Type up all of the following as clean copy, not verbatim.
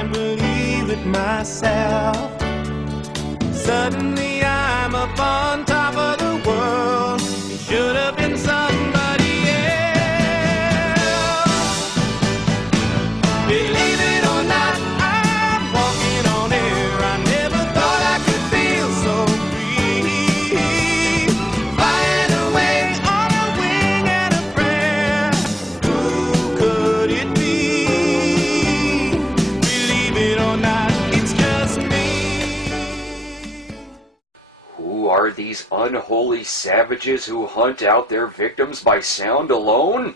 can't believe it myself. Suddenly I'm up on top of the world. It should have been somebody else. Believe it or not, I'm walking on air. I never thought I could feel so free. Flying away on a wing and a prayer. Who could it be? Believe it or not, it's just me. Who are these unholy savages who hunt out their victims by sound alone?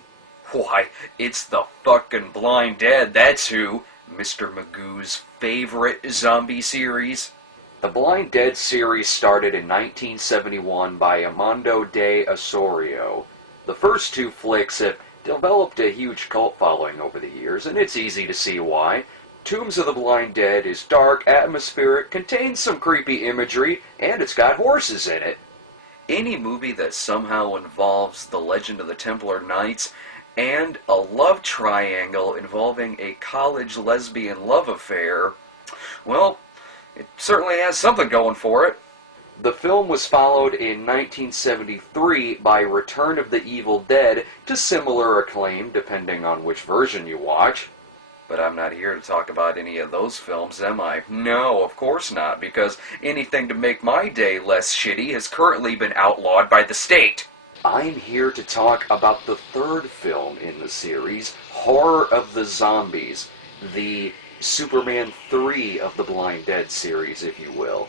Why, it's the fucking Blind Dead, that's who. Mr. Magoo's favorite zombie series. The Blind Dead series started in 1971 by Armando de Osorio. The first two flicks have developed a huge cult following over the years, and it's easy to see why. Tombs of the Blind Dead is dark, atmospheric, contains some creepy imagery, and it's got horses in it. Any movie that somehow involves the Legend of the Templar Knights and a love triangle involving a college lesbian love affair, well, it certainly has something going for it. The film was followed in 1973 by Return of the Evil Dead to similar acclaim, depending on which version you watch. But I'm not here to talk about any of those films, am I? No, of course not, because anything to make my day less shitty has currently been outlawed by the state. I'm here to talk about the third film in the series, Horror of the Zombies, the Superman 3 of the Blind Dead series, if you will.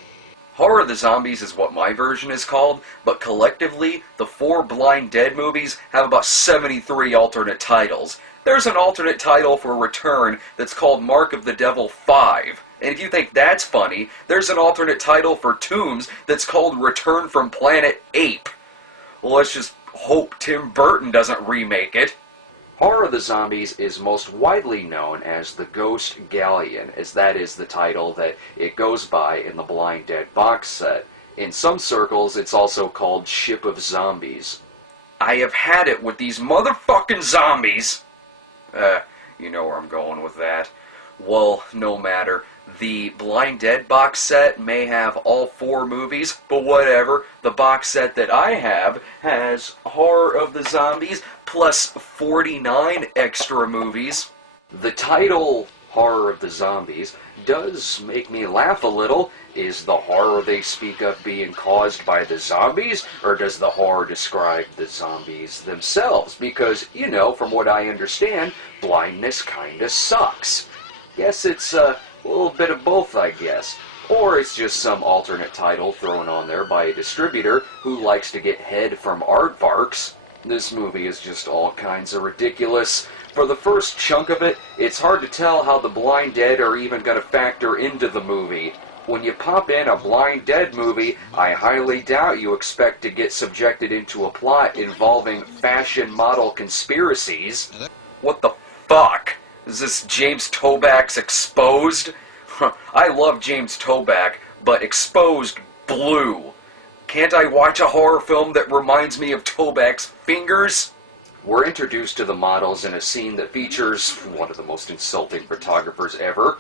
Horror of the Zombies is what my version is called, but collectively, the 4 Blind Dead movies have about 73 alternate titles. There's an alternate title for Return that's called Mark of the Devil 5. And if you think that's funny, there's an alternate title for Tombs that's called Return from Planet Ape. Well, let's just hope Tim Burton doesn't remake it. Horror of the Zombies is most widely known as the Ghost Galleon, as that is the title that it goes by in the Blind Dead box set. In some circles, it's also called Ship of Zombies. I have had it with these motherfucking zombies! You know where I'm going with that. Well, no matter. The Blind Dead box set may have all 4 movies, but whatever. The box set that I have has Horror of the Zombies plus 49 extra movies. The title, Horror of the Zombies, does make me laugh a little. Is the horror they speak of being caused by the zombies, or does the horror describe the zombies themselves? Because, you know, from what I understand, blindness kinda sucks. Guess it's a little bit of both, I guess. Or it's just some alternate title thrown on there by a distributor who likes to get head from aardvarks. This movie is just all kinds of ridiculous. For the first chunk of it, it's hard to tell how the Blind Dead are even going to factor into the movie. When you pop in a Blind Dead movie, I highly doubt you expect to get subjected into a plot involving fashion model conspiracies. What the fuck? Is this James Toback's Exposed? I love James Toback, but Exposed blew. Can't I watch a horror film that reminds me of Toback's fingers? We're introduced to the models in a scene that features one of the most insulting photographers ever.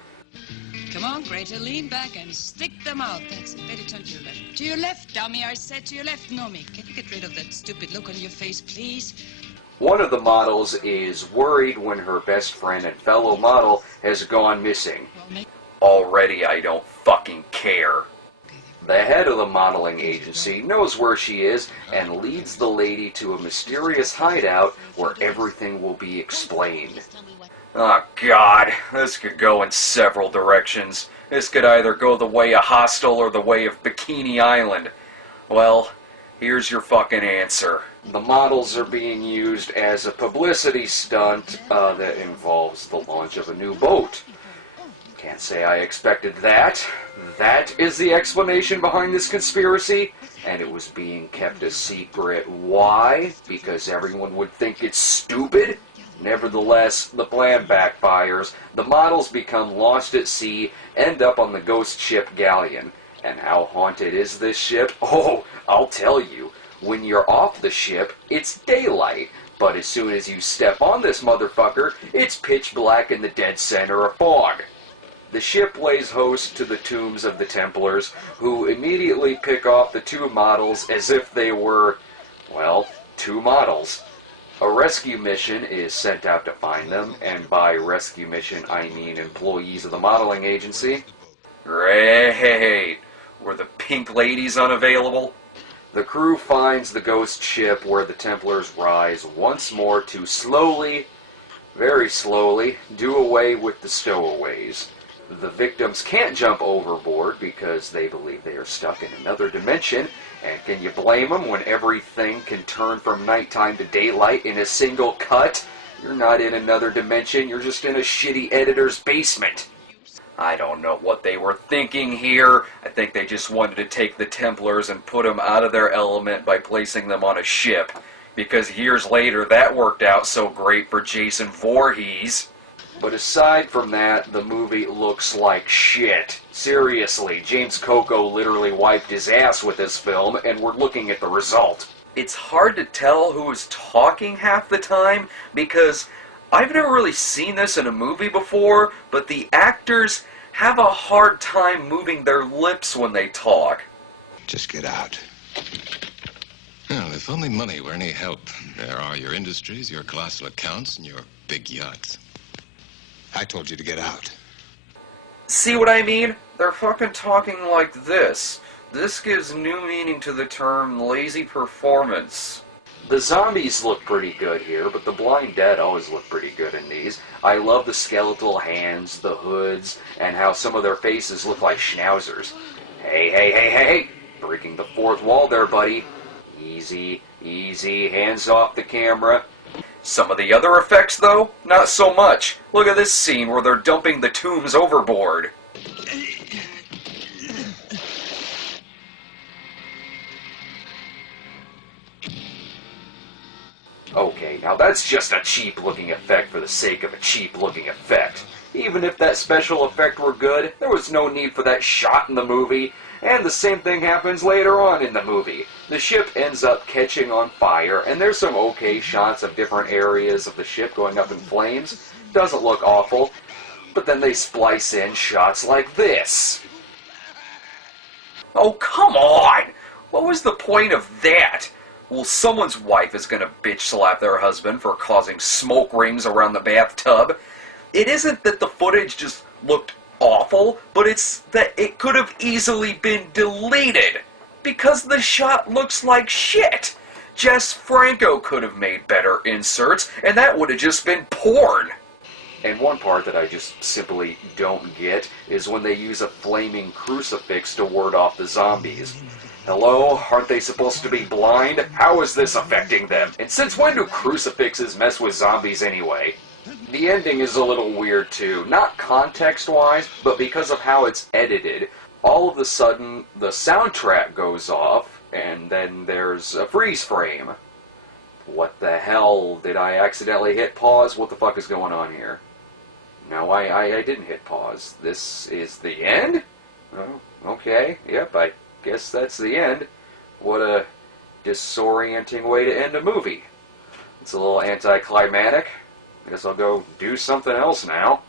Come on, Greta, lean back and stick them out. That's it. Better turn to your left. To your left, dummy. I said to your left. Nomi, can you get rid of that stupid look on your face, please? One of the models is worried when her best friend and fellow model has gone missing. Already I don't fucking care. The head of the modeling agency knows where she is and leads the lady to a mysterious hideout where everything will be explained. Oh God, this could go in several directions. This could either go the way of Hostel or the way of Bikini Island. Well, here's your fucking answer. The models are being used as a publicity stunt that involves the launch of a new boat. Can't say I expected that. That is the explanation behind this conspiracy, and it was being kept a secret. Why? Because everyone would think it's stupid? Nevertheless, the plan backfires. The models become lost at sea, end up on the ghost ship Galleon. And how haunted is this ship? Oh, I'll tell you. When you're off the ship, it's daylight. But as soon as you step on this motherfucker, it's pitch black in the dead center of fog. The ship lays host to the tombs of the Templars, who immediately pick off the two models as if they were, well, two models. A rescue mission is sent out to find them, and by rescue mission I mean employees of the modeling agency. Great! Were the pink ladies unavailable? The crew finds the ghost ship where the Templars rise once more to slowly, very slowly, do away with the stowaways. The victims can't jump overboard because they believe they are stuck in another dimension, and can you blame them when everything can turn from nighttime to daylight in a single cut? You're not in another dimension, you're just in a shitty editor's basement. I don't know what they were thinking here. I think they just wanted to take the Templars and put them out of their element by placing them on a ship. Because years later, that worked out so great for Jason Voorhees. But aside from that, the movie looks like shit. Seriously, James Coco literally wiped his ass with this film, and we're looking at the result. It's hard to tell who is talking half the time, because I've never really seen this in a movie before, but the actors have a hard time moving their lips when they talk. Just get out. Well, if only money were any help. There are your industries, your colossal accounts, and your big yachts. I told you to get out. See what I mean? They're fucking talking like this. This gives new meaning to the term lazy performance. The zombies look pretty good here, but the Blind Dead always look pretty good in these. I love the skeletal hands, the hoods, and how some of their faces look like schnauzers. Hey, hey, hey, hey, hey! Breaking the fourth wall there, buddy. Easy, easy, hands off the camera. Some of the other effects, though, not so much. Look at this scene where they're dumping the tombs overboard. Okay, now that's just a cheap-looking effect for the sake of a cheap-looking effect. Even if that special effect were good, there was no need for that shot in the movie, and the same thing happens later on in the movie. The ship ends up catching on fire, and there's some okay shots of different areas of the ship going up in flames. Doesn't look awful, but then they splice in shots like this. Oh, come on! What was the point of that? Well, someone's wife is gonna bitch slap their husband for causing smoke rings around the bathtub. It isn't that the footage just looked awful, but it's that it could have easily been deleted because the shot looks like shit. Jess Franco could have made better inserts, and that would have just been porn. And one part that I just simply don't get is when they use a flaming crucifix to ward off the zombies. Hello? Aren't they supposed to be blind? How is this affecting them? And since when do crucifixes mess with zombies anyway? The ending is a little weird too. Not context-wise, but because of how it's edited. All of a sudden, the soundtrack goes off, and then there's a freeze frame. What the hell? Did I accidentally hit pause? What the fuck is going on here? No, I didn't hit pause. This is the end? Oh, okay. Yep, I guess that's the end. What a disorienting way to end a movie. It's a little anticlimactic. I guess I'll go do something else now.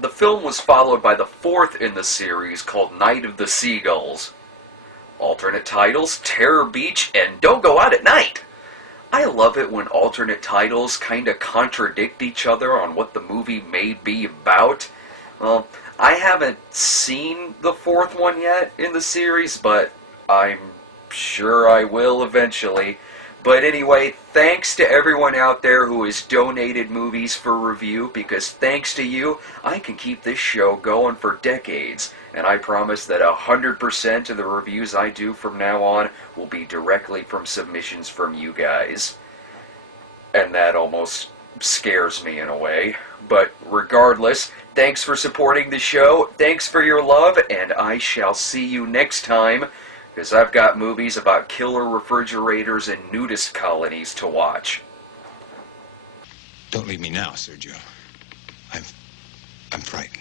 The film was followed by the fourth in the series called Night of the Seagulls. Alternate titles, Terror Beach, and Don't Go Out at Night. I love it when alternate titles kinda contradict each other on what the movie may be about. Well, I haven't seen the fourth one yet in the series, but I'm sure I will eventually. But anyway, thanks to everyone out there who has donated movies for review, because thanks to you, I can keep this show going for decades. And I promise that 100% of the reviews I do from now on will be directly from submissions from you guys. And that almost scares me in a way. But regardless, thanks for supporting the show, thanks for your love, and I shall see you next time, because I've got movies about killer refrigerators and nudist colonies to watch. Don't leave me now, Sergio. I'm frightened.